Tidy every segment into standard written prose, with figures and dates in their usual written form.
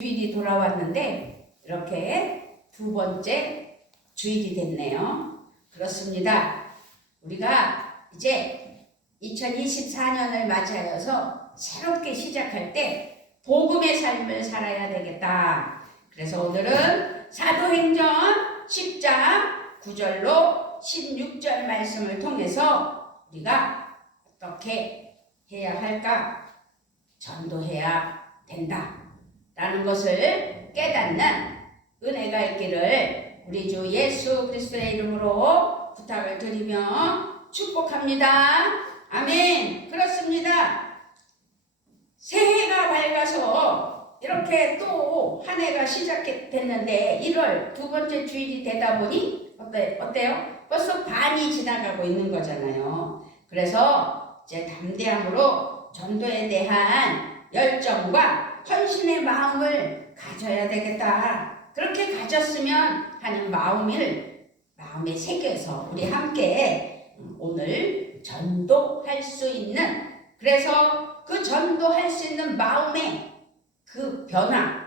주일이 돌아왔는데 이렇게 두 번째 주일이 됐네요. 그렇습니다. 우리가 이제 2024년을 맞이하여서 새롭게 시작할 때 복음의 삶을 살아야 되겠다. 그래서 오늘은 사도행전 10장 9절로 16절 말씀을 통해서 우리가 어떻게 해야 할까? 전도해야 된다 라는 것을 깨닫는 은혜가 있기를 우리 주 예수 그리스도의 이름으로 부탁을 드리며 축복합니다. 아멘. 그렇습니다. 새해가 밝아서 이렇게 또 한 해가 시작됐는데 1월 두 번째 주일이 되다 보니 어때요? 벌써 반이 지나가고 있는 거잖아요. 그래서 이제 담대함으로 전도에 대한 열정과 헌신의 마음을 가져야 되겠다. 그렇게 가졌으면 하는 마음에 새겨서 우리 함께 오늘 전도할 수 있는, 그래서 그 전도할 수 있는 마음의 그 변화,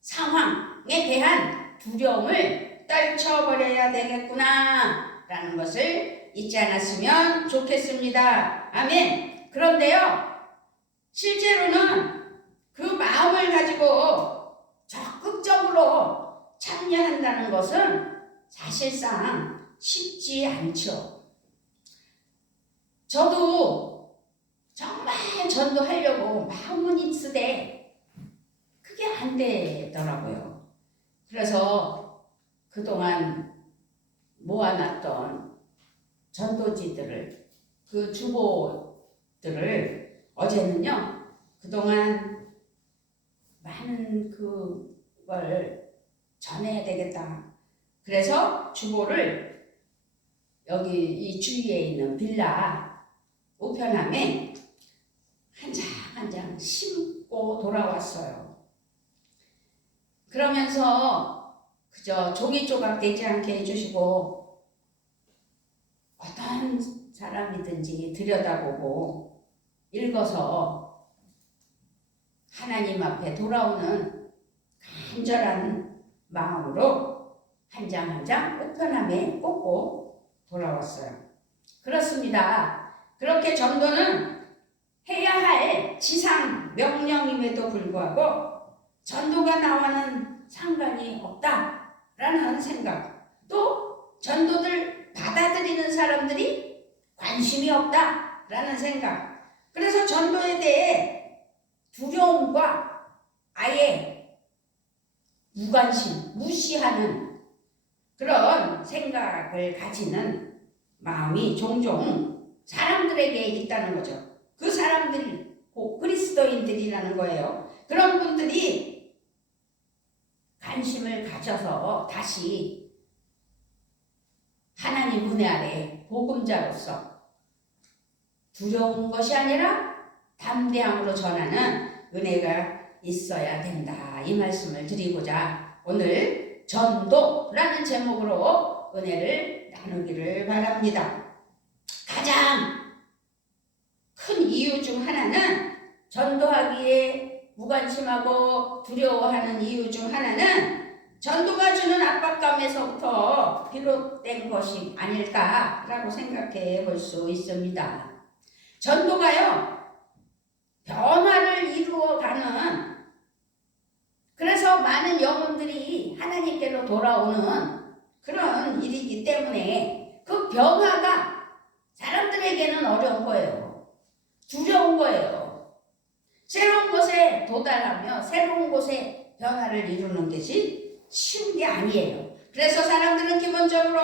상황에 대한 두려움을 떨쳐버려야 되겠구나 라는 것을 잊지 않았으면 좋겠습니다. 아멘. 그런데요, 실제로는 그 마음을 가지고 적극적으로 참여한다는 것은 사실상 쉽지 않죠. 저도 정말 전도하려고 마음은 있으되 그게 안 되더라고요. 그래서 그동안 모아놨던 전도지들을, 그 주보들을 어제는요, 그동안 많은 그걸 전해야 되겠다. 그래서 주보를 여기 이 주위에 있는 빌라 우편함에 한 장 한 장 심고 돌아왔어요. 그러면서 그저 종이 조각 되지 않게 해주시고 어떤 사람이든지 들여다보고 읽어서 하나님 앞에 돌아오는 간절한 마음으로 한 장 한 장 우편함에 꽂고 돌아왔어요. 그렇습니다. 그렇게 전도는 해야 할 지상 명령임에도 불구하고 전도가 나와는 상관이 없다라는 생각, 또 전도를 받아들이는 사람들이 관심이 없다라는 생각, 그래서 전도에 대해 두려움과 아예 무관심, 무시하는 그런 생각을 가지는 마음이 종종 사람들에게 있다는 거죠. 그 사람들, 그리스도인들이라는 거예요. 그런 분들이 관심을 가져서 다시 하나님 은혜 아래 복음자로서 두려운 것이 아니라 담대함으로 전하는 은혜가 있어야 된다, 이 말씀을 드리고자 오늘 전도라는 제목으로 은혜를 나누기를 바랍니다. 가장 큰 이유 중 하나는, 전도하기에 무관심하고 두려워하는 이유 중 하나는 전도가 주는 압박감에서부터 비롯된 것이 아닐까라고 생각해 볼 수 있습니다. 전도가요, 변화를 이루어가는, 그래서 많은 영혼들이 하나님께로 돌아오는 그런 일이기 때문에 그 변화가 사람들에게는 어려운 거예요. 두려운 거예요. 새로운 곳에 도달하며 새로운 곳에 변화를 이루는 것이 쉬운 게 아니에요. 그래서 사람들은 기본적으로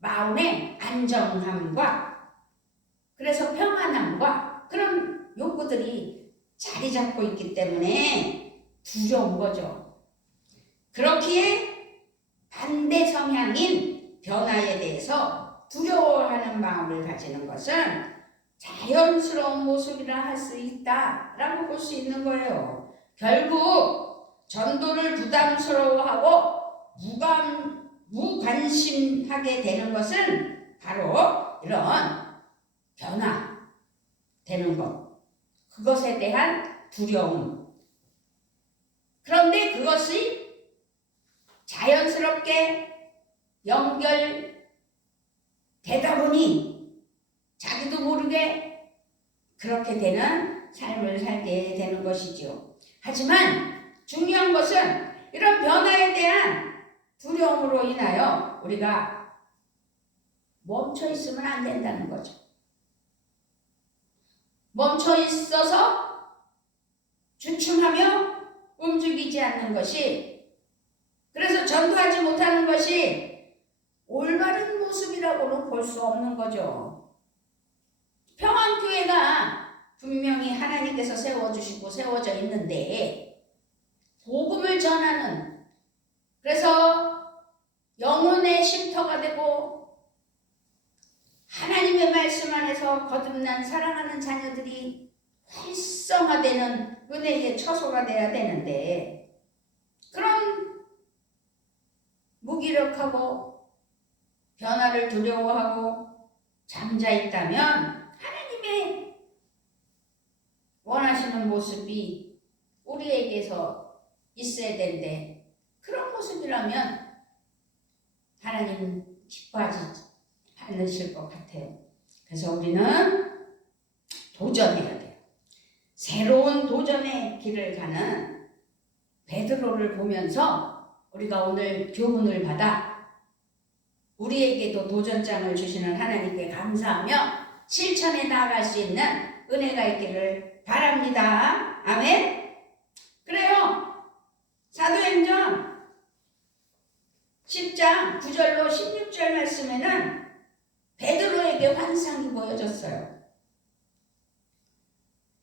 마음의 안정함과 그래서 평안함과 그런 욕구들이 자리 잡고 있기 때문에 두려운 거죠. 그렇기에 반대 성향인 변화에 대해서 두려워하는 마음을 가지는 것은 자연스러운 모습이라 할 수 있다라고 볼 수 있는 거예요. 결국 전도를 부담스러워하고 무관심하게 되는 것은 바로 이런 변화되는 것, 그것에 대한 두려움, 그것이 자연스럽게 연결되다 보니 자기도 모르게 그렇게 되는 삶을 살게 되는 것이죠. 하지만 중요한 것은 이런 변화에 대한 두려움으로 인하여 우리가 멈춰 있으면 안 된다는 거죠. 멈춰 있어서 주춤하며 움직이지 않는 것이, 그래서 전도하지 못하는 것이 올바른 모습이라고는 볼 수 없는 거죠. 평안교회가 분명히 하나님께서 세워주시고 세워져 있는데 복음을 전하는, 그래서 영혼의 쉼터가 되고 하나님의 말씀 안에서 거듭난 사랑하는 자녀들이 활성화되는 은혜의 처소가 돼야 되는데, 그런 무기력하고 변화를 두려워하고 잠자있다면 하나님의 원하시는 모습이 우리에게서 있어야 되는데, 그런 모습이라면 하나님은 기뻐하지 않으실 것 같아요. 그래서 우리는 도전해야 돼요. 새로운 도전의 길을 가는 베드로를 보면서 우리가 오늘 교훈을 받아 우리에게도 도전장을 주시는 하나님께 감사하며 실천에 나아갈 수 있는 은혜가 있기를 바랍니다. 아멘. 그래요. 사도행전 10장 9절로 16절 말씀에는 베드로에게 환상이 보여졌어요.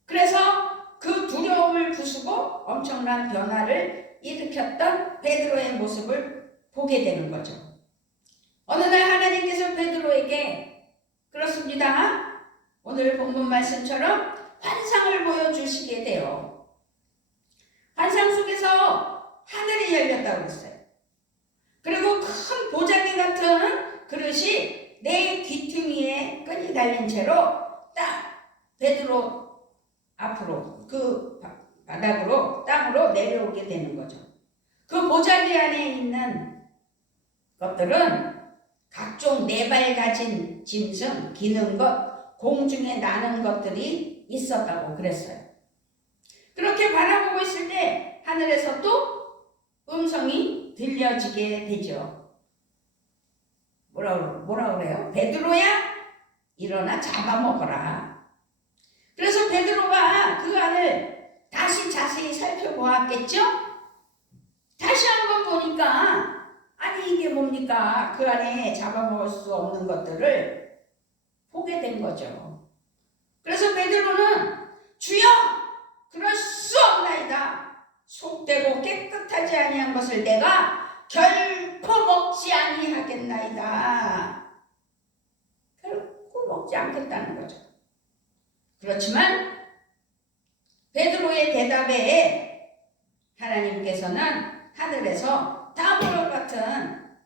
그래서 그 두려움을 부수고 엄청난 변화를 일으켰던 베드로의 모습을 보게 되는 거죠. 어느 날 하나님께서 베드로에게 그렇습니다. 오늘 본문 말씀처럼 환상을 보여주시게 돼요. 환상 속에서 하늘이 열렸다고 했어요. 그리고 큰 보자기 같은 그릇이 내 귀퉁이에 끈이 달린 채로 딱 베드로 앞으로 그 바닥으로 땅으로 내려오게 되는 거죠. 그 보자기 안에 있는 것들은 각종 네 발 가진 짐승, 기는 것, 공중에 나는 것들이 있었다고 그랬어요. 그렇게 바라보고 있을 때 하늘에서 또 음성이 들려지게 되죠. 뭐라 그래요? 베드로야, 일어나 잡아먹어라. 그래서 베드로가 그 안을 다시 자세히 살펴보았겠죠? 다시 한번 보니까 아니 이게 뭡니까? 그 안에 잡아먹을 수 없는 것들을 보게 된 거죠. 그래서 베드로는 주여 그럴 수 없나이다. 속되고 깨끗하지 아니한 것을 내가 결코 먹지 아니하겠나이다. 결코 먹지 않겠다는 거죠. 그렇지만 베드로의 대답에 하나님께서는 하늘에서 다음과 같은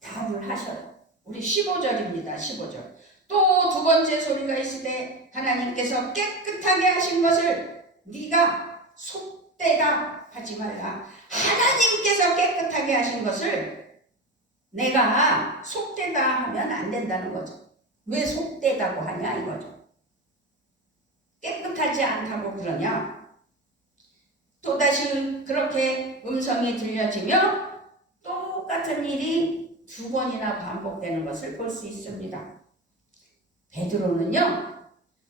답을 하셔요. 우리 15절입니다. 15절. 또 두 번째 소리가 있을 때 하나님께서 깨끗하게 하신 것을 네가 속되다 하지 말라. 하나님께서 깨끗하게 하신 것을 내가 속되다 하면 안 된다는 거죠. 왜 속되다고 하냐 이거죠. 깨끗하지 않다고 그러냐. 또다시 그렇게 음성이 들려지며 똑같은 일이 두 번이나 반복되는 것을 볼 수 있습니다. 베드로는요,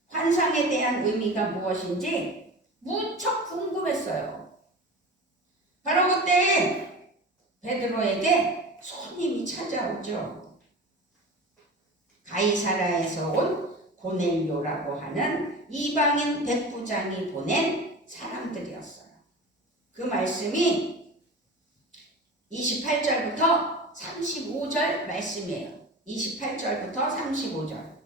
환상에 대한 의미가 무엇인지 무척 궁금했어요. 바로 그때 베드로에게 손님이 찾아오죠. 가이사라에서 온 고넬료라고 하는 이방인 백부장이 보낸 사람들이었어요. 그 말씀이 28절부터 35절 말씀이에요. 28절부터 35절.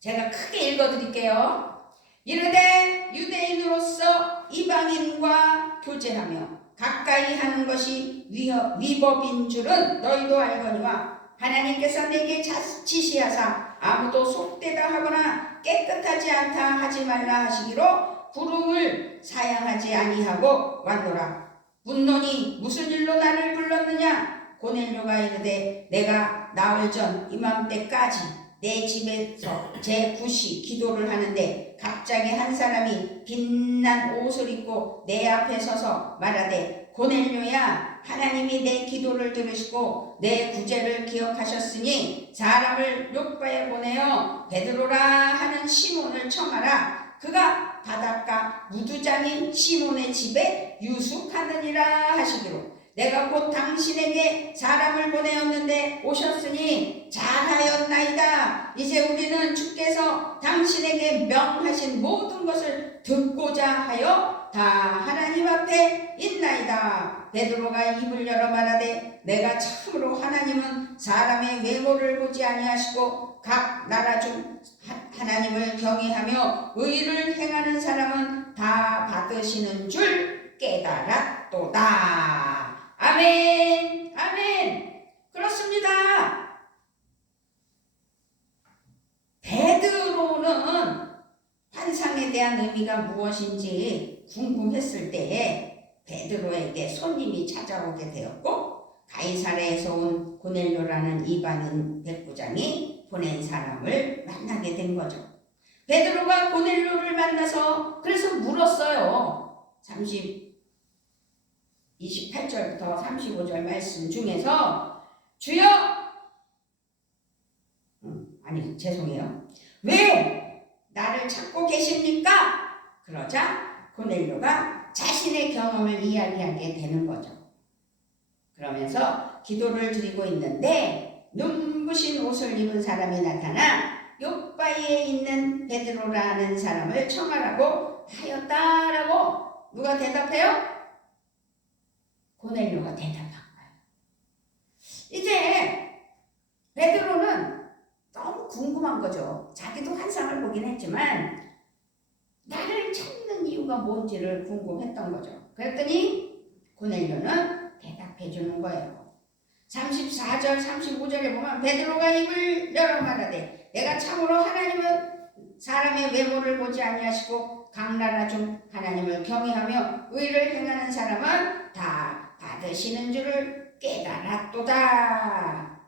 제가 크게 읽어드릴게요. 이르되 유대인으로서 이방인과 교제하며 가까이 하는 것이 위법인 줄은 너희도 알거니와 하나님께서 내게 지시하사 아무도 속되다 하거나 깨끗하지 않다 하지 말라 하시기로 구름을 사양하지 아니하고 왔노라. 묻노니 무슨 일로 나를 불렀느냐? 고넬료가 이르되 내가 나흘 전 이맘때까지 내 집에서 제9시 기도를 하는데 갑자기 한 사람이 빛난 옷을 입고 내 앞에 서서 말하되 고넬료야, 하나님이 내 기도를 들으시고 내 구제를 기억하셨으니 사람을 요빠에 보내어 베드로라 하는 시몬을 청하라. 그가 바닷가 무두장인 시몬의 집에 유숙하느니라 하시기로 내가 곧 당신에게 사람을 보내었는데 오셨으니 잘하였나이다. 이제 우리는 주께서 당신에게 명하신 모든 것을 듣고자 하여 다 하나님 앞에 있나이다. 베드로가 입을 열어 말하되 내가 참으로 하나님은 사람의 외모를 보지 아니하시고 각 나라 중 하나님을 경외하며 의를 행하는 사람은 다 받으시는 줄 깨달았도다. 아멘, 아멘. 그렇습니다. 베드로는 환상에 대한 의미가 무엇인지 궁금했을 때에 베드로에게 손님이 찾아오게 되었고 가이사랴에서 온 고넬료라는 이방인 백부장이 보낸 사람을 만나게 된 거죠. 베드로가 고넬료를 만나서 그래서 물었어요. 28절부터 35절 말씀 중에서 주여 죄송해요. 왜 나를 찾고 계십니까? 그러자 고넬료가 자신의 경험을 이야기하게 되는 거죠. 그러면서 기도를 드리고 있는데 눈부신 옷을 입은 사람이 나타나 요바에 있는 베드로라는 사람을 청하라고 하였다라고 누가 대답해요? 고넬료가 대답한 거예요. 이제 베드로는 너무 궁금한 거죠. 자기도 환상을 보긴 했지만 나를 찾는 이유가 뭔지를 궁금했던 거죠. 그랬더니 고넬료는 대답해 주는 거예요. 34절 35절에 보면 베드로가 입을 열어 말하되 내가 참으로 하나님은 사람의 외모를 보지 아니하시고 각 나라 중 하나님을 경외하며 의를 행하는 사람은 다 받으시는 줄을 깨달았도다.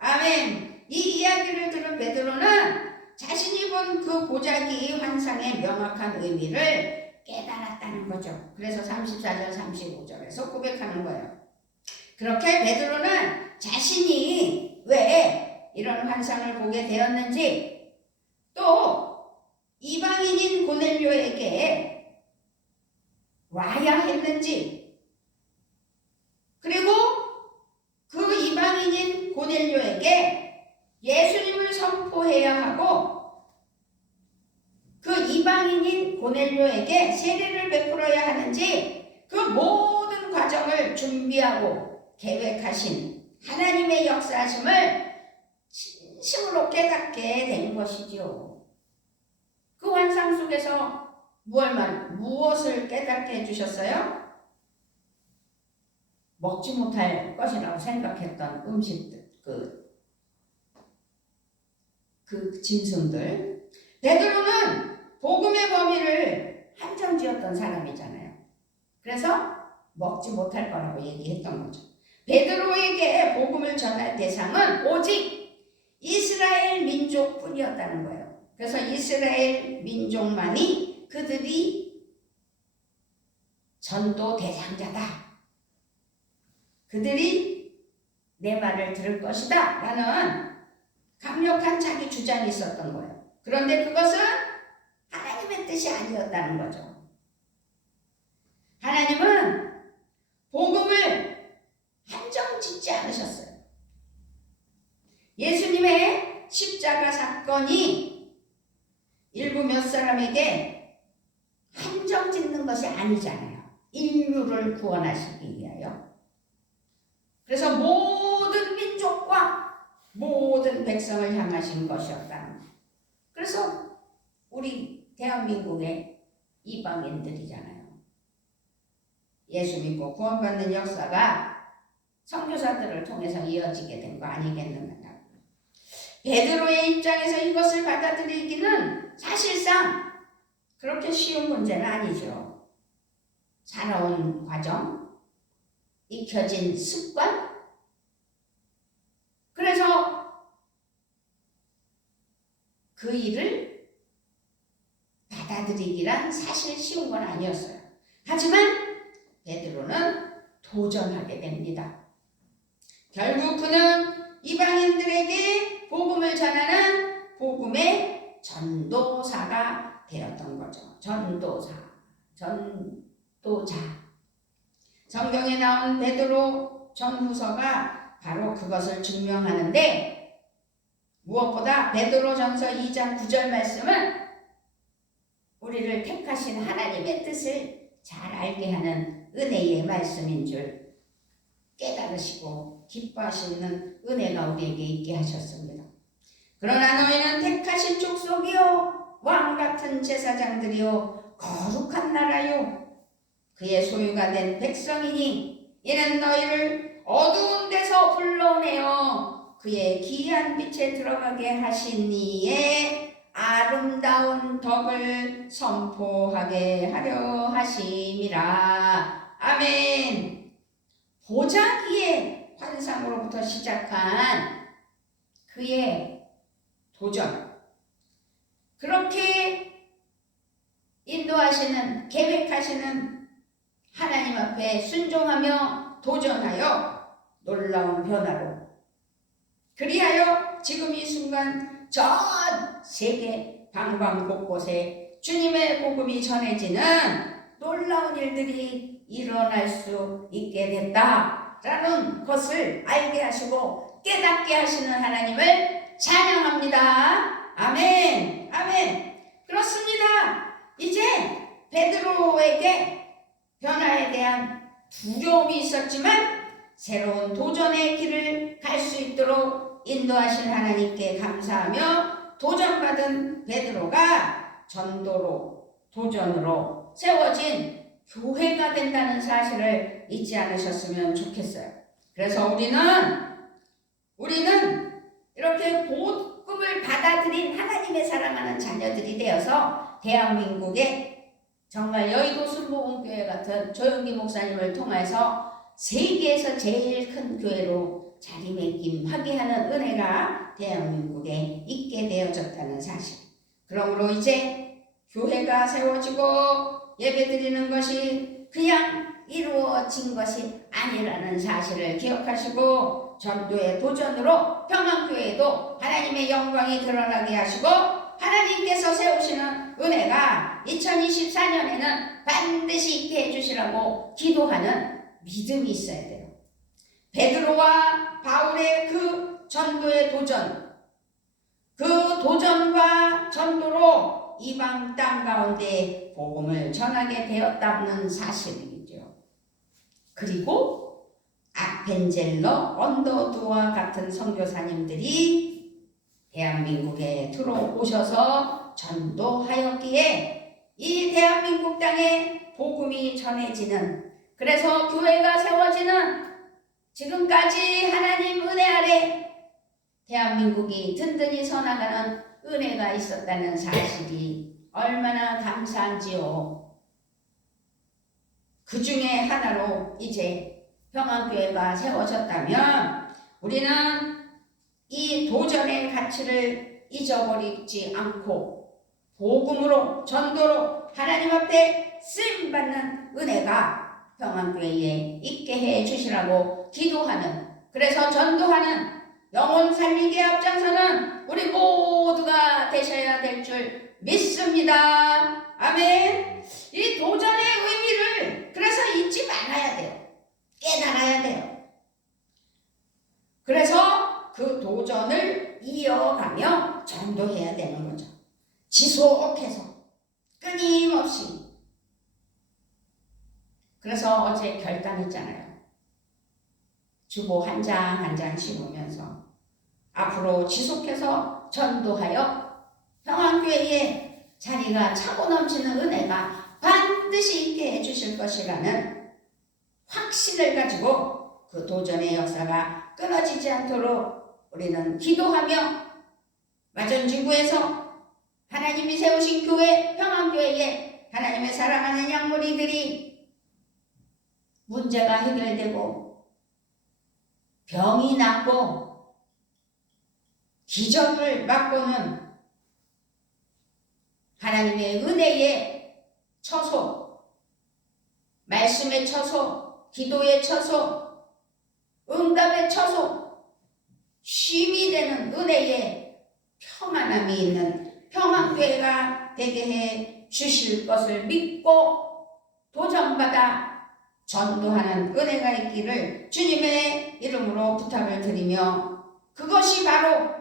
아멘. 이 이야기를 들은 베드로는 자신이 본 그 보자기 환상의 명확한 의미를 깨달았다는 거죠. 그래서 34절 35절에서 고백하는 거예요. 그렇게 베드로는 자신이 왜 이런 환상을 보게 되었는지 또 이방인인 고넬료에게 와야 했는지 그리고 그 이방인인 고넬료에게 예수님을 선포해야 하고 그 이방인인 고넬료에게 세례를 베풀어야 하는지 그 모든 과정을 준비하고 계획하신 하나님의 역사하심을 진심으로 깨닫게 된 것이지요. 그 환상 속에서 무엇을 깨닫게 해주셨어요? 먹지 못할 것이라고 생각했던 음식들, 그 짐승들. 베드로는 복음의 범위를 한정지었던 사람이잖아요. 그래서 먹지 못할 거라고 얘기했던 거죠. 베드로에게 복음을 전할 대상은 오직 이스라엘 민족뿐이었다는 거예요. 그래서 이스라엘 민족만이 그들이 전도 대상자다. 그들이 내 말을 들을 것이다 라는 강력한 자기 주장이 있었던 거예요. 그런데 그것은 하나님의 뜻이 아니었다는 거죠. 하나님은 복음을 한정 짓지 않으셨어요. 예수님의 십자가 사건이 일부 몇 사람에게 한정 짓는 것이 아니잖아요. 인류를 구원하시기 위하여. 그래서 모든 민족과 모든 백성을 향하신 것이었다. 그래서 우리 대한민국의 이방인들이잖아요. 예수 믿고 구원받는 역사가 선교사들을 통해서 이어지게 된 거 아니겠는가. 베드로의 입장에서 이것을 받아들이기는 사실상 그렇게 쉬운 문제는 아니죠. 살아온 과정, 익혀진 습관? 그래서 그 일을 받아들이기란 사실 쉬운 건 아니었어요. 하지만 베드로는 도전하게 됩니다. 결국 그는 이방인들에게 복음을 전하는 복음의 전도사가 되었던 거죠. 전도자. 성경에 나온 베드로 전후서가 바로 그것을 증명하는데, 무엇보다 베드로전서 2장 9절 말씀은 우리를 택하신 하나님의 뜻을 잘 알게 하는 은혜의 말씀인 줄 깨달으시고 기뻐하시는 은혜가 우리에게 있게 하셨습니다. 그러나 너희는 택하신 족속이요 왕같은 제사장들이요 거룩한 나라요 그의 소유가 된 백성이니 이는 너희를 어두운 데서 불러내어 그의 기이한 빛에 들어가게 하신 이의 아름다운 덕을 선포하게 하려 하심이라. 아멘. 보자기의 환상으로부터 시작한 그의 도전, 그렇게 인도하시는, 계획하시는 하나님 앞에 순종하며 도전하여 놀라운 변화로, 그리하여 지금 이 순간 전 세계 방방 곳곳에 주님의 복음이 전해지는 놀라운 일들이 일어날 수 있게 됐다라는 것을 알게 하시고 깨닫게 하시는 하나님을 찬양합니다. 아멘. 아멘. 그렇습니다. 이제 베드로에게 변화에 대한 두려움이 있었지만 새로운 도전의 길을 갈 수 있도록 인도하신 하나님께 감사하며 도전받은 베드로가 전도로, 도전으로 세워진 교회가 된다는 사실을 잊지 않으셨으면 좋겠어요. 그래서 우리는 이렇게 복음을 받아들인 하나님의 사랑하는 자녀들이 되어서 대한민국에 정말 여의도 순복음교회 같은 조영기 목사님을 통해서 세계에서 제일 큰 교회로 자리매김하게 하는 은혜가 대한민국에 있게 되어졌다는 사실. 그러므로 이제 교회가 세워지고 예배드리는 것이 그냥 이루어진 것이 아니라는 사실을 기억하시고 전도의 도전으로 평안교회도 하나님의 영광이 드러나게 하시고 하나님께서 세우시는 은혜가 2024년에는 반드시 있게 해주시라고 기도하는 믿음이 있어야 돼요. 베드로와 바울의 그 전도의 도전, 그 도전과 전도로 이방 땅 가운데 복음을 전하게 되었다는 사실이죠. 그리고 아펜젤러, 언더두와 같은 선교사님들이 대한민국에 들어오셔서 전도하였기에 이 대한민국 땅에 복음이 전해지는, 그래서 교회가 세워지는, 지금까지 하나님 은혜 아래 대한민국이 든든히 서나가는 은혜가 있었다는 사실이 얼마나 감사한지요. 그 중에 하나로 이제 평안교회가 세워졌다면 우리는 이 도전의 가치를 잊어버리지 않고 복음으로, 전도로 하나님 앞에 쓰임받는 은혜가 평안교회에 있게 해 주시라고 기도하는, 그래서 전도하는, 영혼 살리기에 앞장서는 우리 모두가 되셔야 될 줄 믿습니다. 아멘. 이 도전의 의미를 그래서 잊지 말아야 돼요. 깨달아야 돼요. 그래서 그 도전을 이어가며 전도해야 되는 거죠. 지속해서 끊임없이. 그래서 어제 결단했잖아요. 주보 한 장 한 장 씹으면서 앞으로 지속해서 전도하여 평안교회의 자리가 차고 넘치는 은혜가 반드시 있게 해주실 것이라는 확신을 가지고 그 도전의 역사가 끊어지지 않도록 우리는 기도하며 마전지구에서 하나님이 세우신 교회, 평안교회에 하나님의 사랑하는 양무리들이 문제가 해결되고 병이 낫고 기적을 맛보는 하나님의 은혜의 처소, 말씀의 처소, 기도의 처소, 응답의 처소, 쉼이 되는 은혜의 평안함이 있는 평안교회가 되게 해 주실 것을 믿고 도전받아 전도하는 은혜가 있기를 주님의 이름으로 부탁을 드리며, 그것이 바로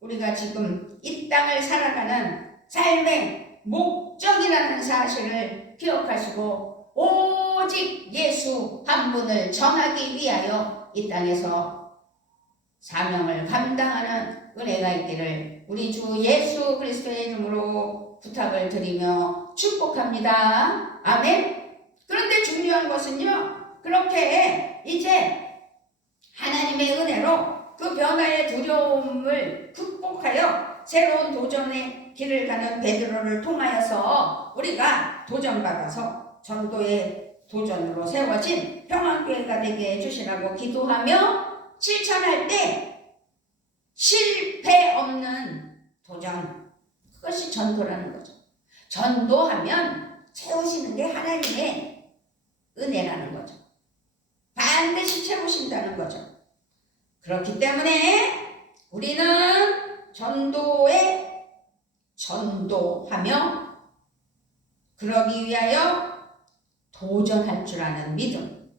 우리가 지금 이 땅을 살아가는 삶의 목적이라는 사실을 기억하시고 오직 예수 한 분을 전하기 위하여 이 땅에서 사명을 감당하는 은혜가 있기를 우리 주 예수 그리스도의 이름으로 부탁을 드리며 축복합니다. 아멘. 그런데 중요한 것은요, 그렇게 이제 하나님의 은혜로 그 변화의 두려움을 극복하여 새로운 도전의 길을 가는 베드로를 통하여서 우리가 도전받아서 전도의 도전으로 세워진 평안교회가 되게 해주시라고 기도하며 실천할 때 실패 없는 도전, 그것이 전도라는 거죠. 전도하면 채우시는 게 하나님의 은혜라는 거죠. 반드시 채우신다는 거죠. 그렇기 때문에 우리는 전도하며 그러기 위하여 도전할 줄 아는 믿음.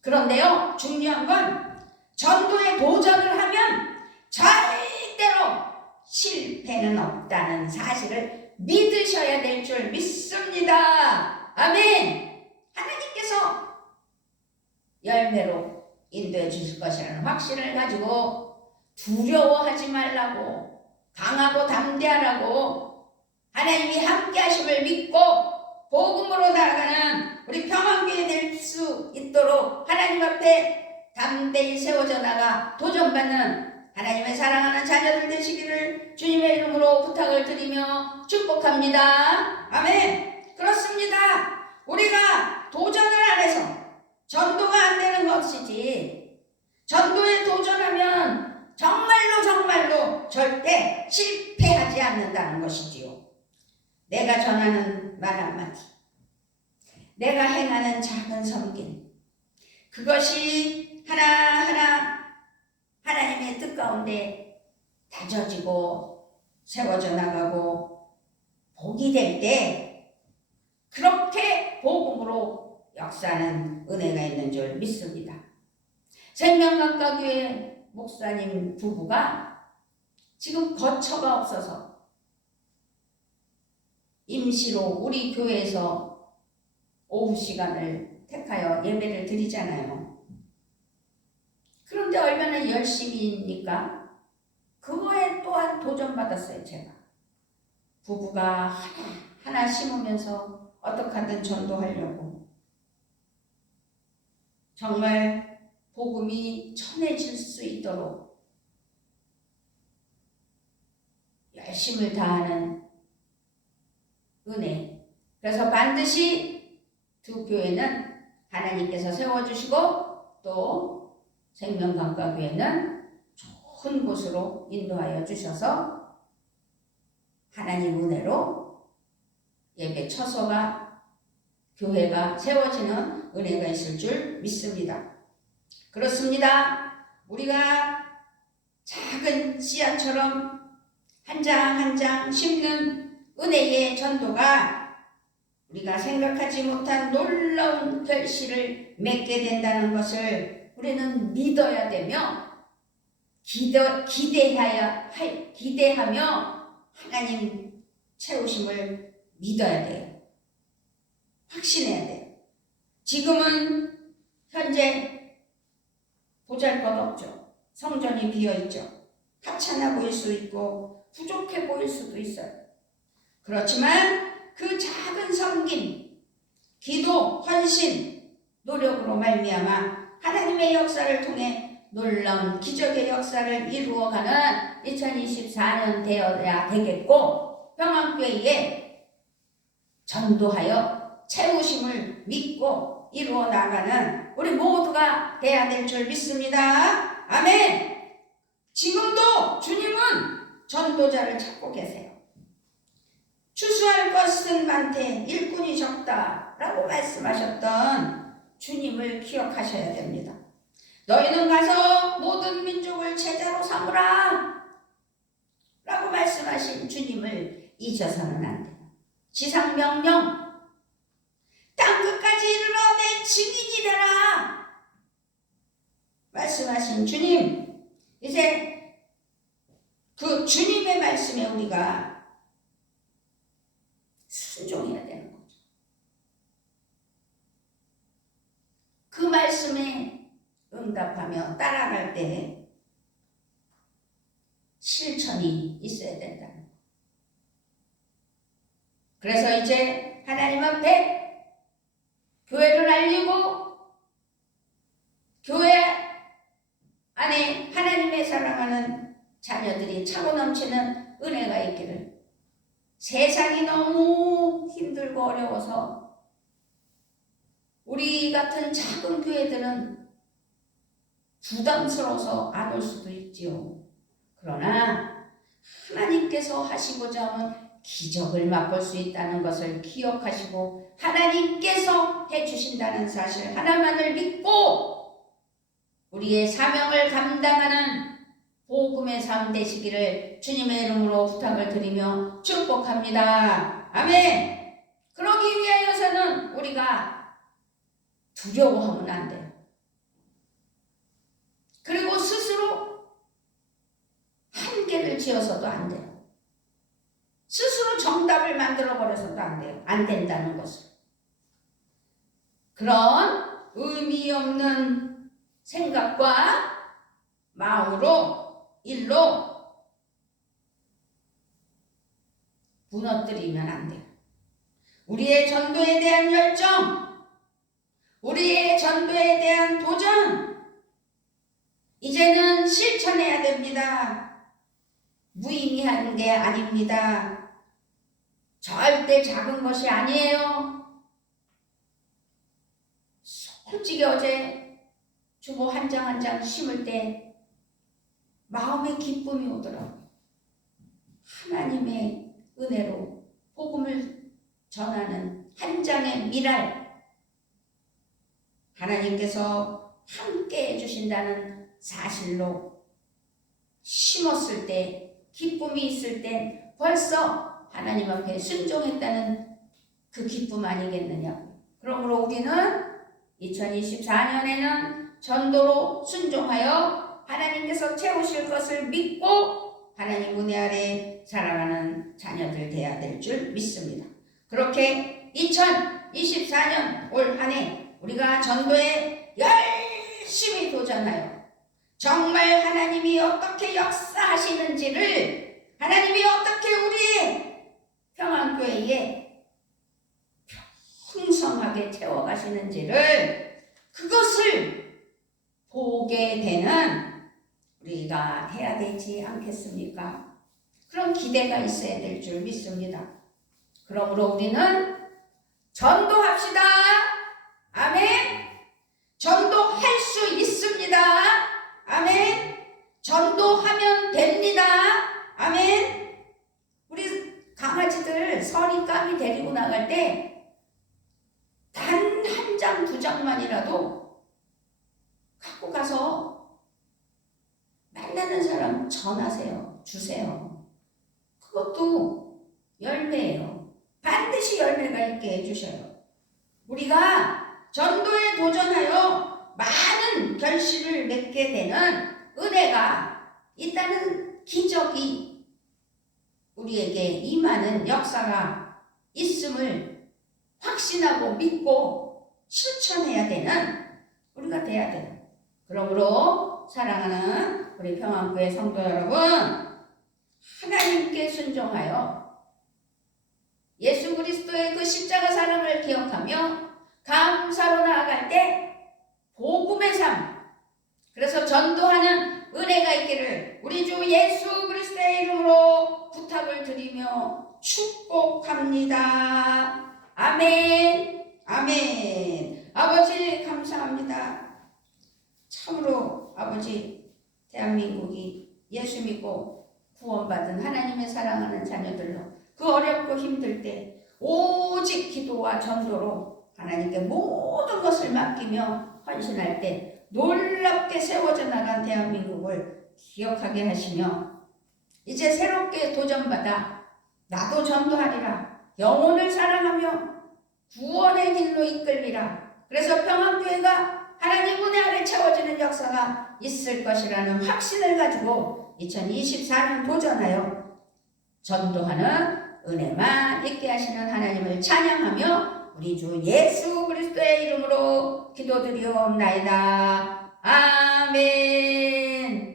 그런데요, 중요한 건 전도에 도전을 하면 절대로 실패는 없다는 사실을 믿으셔야 될 줄 믿습니다. 아멘. 하나님께서 열매로 인도해 주실 것이라는 확신을 가지고 두려워하지 말라고, 강하고 담대하라고, 하나님이 함께 하심을 믿고 복음으로 나아가는 우리 평안교회 될 수 있도록 하나님 앞에 담대히 세워져 나가 도전받는 하나님의 사랑하는 자녀들 되시기를 주님의 이름으로 부탁을 드리며 축복합니다. 아멘. 그렇습니다. 우리가 도전을 안 해서 전도가 안 되는 것이지, 전도에 도전하면 정말로 절대 실패하지 않는다는 것이지요. 내가 전하는 말 한마디, 내가 행하는 작은 섬김, 그것이 하나하나 하나님의 뜻 가운데 다져지고 세워져 나가고 복이 될 때 그렇게 복음으로 역사하는 은혜가 있는 줄 믿습니다. 생명강가교회 목사님 부부가 지금 거처가 없어서 임시로 우리 교회에서 오후 시간을 택하여 예배를 드리잖아요. 그런데 얼마나 열심히니까 그거에 또한 도전받았어요. 제가 부부가 하나 심으면서 어떻게 하든 전도하려고 정말 복음이 전해질 수 있도록 열심을 다하는 은혜. 그래서 반드시 두 교회는 하나님께서 세워주시고 또 생명강가교회는 좋은 곳으로 인도하여 주셔서 하나님 은혜로 예배 처소가, 교회가 세워지는 은혜가 있을 줄 믿습니다. 그렇습니다. 우리가 작은 씨앗처럼 한 장 한 장 심는 은혜의 전도가 우리가 생각하지 못한 놀라운 결실을 맺게 된다는 것을 우리는 믿어야 되며 기대하며 하나님 채우심을 믿어야 돼요. 확신해야 돼요. 지금은 현재 보잘것없죠. 성전이 비어있죠. 하찮아 보일 수 있고 부족해 보일 수도 있어요. 그렇지만 그 작은 섬김, 기도, 헌신, 노력으로 말미암아 하나님의 역사를 통해 놀라운 기적의 역사를 이루어가는 2024년 되어야 되겠고, 평안교회에 전도하여 채우심을 믿고 이루어 나가는 우리 모두가 돼야 될 줄 믿습니다. 아멘. 지금도 주님은 전도자를 찾고 계세요. 추수할 것은 많되 일꾼이 적다라고 말씀하셨던 주님을 기억하셔야 됩니다. 너희는 가서 모든 민족을 제자로 삼으라 라고 말씀하신 주님을 잊어서는 안 돼요. 지상명령, 땅끝까지 이르러 내 증인이 되라 말씀하신 주님, 이제 그 주님의 말씀에 우리가 순종해야 되는 거죠. 그 말씀에 응답하며 따라갈 때 실천이 있어야 된다는 거예요. 그래서 이제 하나님 앞에 교회를 알리고 교회 안에 하나님의 사랑하는 자녀들이 차고 넘치는 은혜가 있기를, 세상이 너무 힘들고 어려워서 우리 같은 작은 교회들은 부담스러워서 안 올 수도 있지요. 그러나 하나님께서 하시고자 하면 기적을 맛볼 수 있다는 것을 기억하시고 하나님께서 해주신다는 사실 하나만을 믿고 우리의 사명을 감당하는 복음의 삶 되시기를 주님의 이름으로 부탁을 드리며 축복합니다. 아멘. 그러기 위하여서는 우리가 두려워하면 안 돼요. 그리고 스스로 한계를 지어서도 안 돼요. 스스로 정답을 만들어버려서도 안 돼요. 안 된다는 것을. 그런 의미 없는 생각과 마음으로 일로 무너뜨리면 안 돼요. 우리의 전도에 대한 열정, 우리의 전도에 대한 도전, 이제는 실천해야 됩니다. 무의미한 게 아닙니다. 절대 작은 것이 아니에요. 솔직히 어제 주보 한 장 한 장 심을 때 마음의 기쁨이 오더라고요. 하나님의 은혜로 복음을 전하는 한 장의 미랄, 하나님께서 함께 해주신다는 사실로 심었을 때, 기쁨이 있을 때 벌써 하나님 앞에 순종했다는 그 기쁨 아니겠느냐. 그러므로 우리는 2024년에는 전도로 순종하여 하나님께서 채우실 것을 믿고 하나님 은혜 아래 살아가는 자녀들 되어야 될 줄 믿습니다. 그렇게 2024년 올 한 해 우리가 전도에 열심히 도전하여 정말 하나님이 어떻게 역사하시는지를, 하나님이 어떻게 우리의 평안교회에 풍성하게 채워가시는지를, 그것을 보게 되는 우리가 해야 되지 않겠습니까? 그런 기대가 있어야 될 줄 믿습니다. 그러므로 우리는 전도합시다. 아멘. 전도할 수 있습니다. 아멘. 전도하면 됩니다. 아멘. 우리 강아지들 서리감이 데리고 나갈 때 단 한 장, 두 장만이라도 갖고 가서 만나는 사람 전하세요. 주세요. 그것도 열매예요. 반드시 열매가 있게 해주셔요. 우리가 전도에 도전하여 많은 결실을 맺게 되는 은혜가 있다는 기적이 우리에게 임하는 역사가 있음을 확신하고 믿고 실천해야 되는 우리가 돼야 돼요. 그러므로 사랑하는 우리 평안교회 성도 여러분, 하나님께 순종하여 예수 그리스도의 그 십자가 사랑을 기억하며 감사로 나아갈 때 복음의 삶, 그래서 전도하는 은혜가 있기를 우리 주 예수 그리스도의 이름으로 부탁을 드리며 축복합니다. 아멘. 아멘. 아버지 감사합니다. 아버지, 대한민국이 예수 믿고 구원받은 하나님의 사랑하는 자녀들로 그 어렵고 힘들 때 오직 기도와 전도로 하나님께 모든 것을 맡기며 헌신할 때 놀랍게 세워져 나간 대한민국을 기억하게 하시며 이제 새롭게 도전받아 나도 전도하리라, 영혼을 사랑하며 구원의 길로 이끌리라. 그래서 평안교회가 하나님 은혜 아래 채워지는 역사가 있을 것이라는 확신을 가지고 2024년 도전하여 전도하는 은혜만 있게 하시는 하나님을 찬양하며 우리 주 예수 그리스도의 이름으로 기도드리옵나이다. 아멘.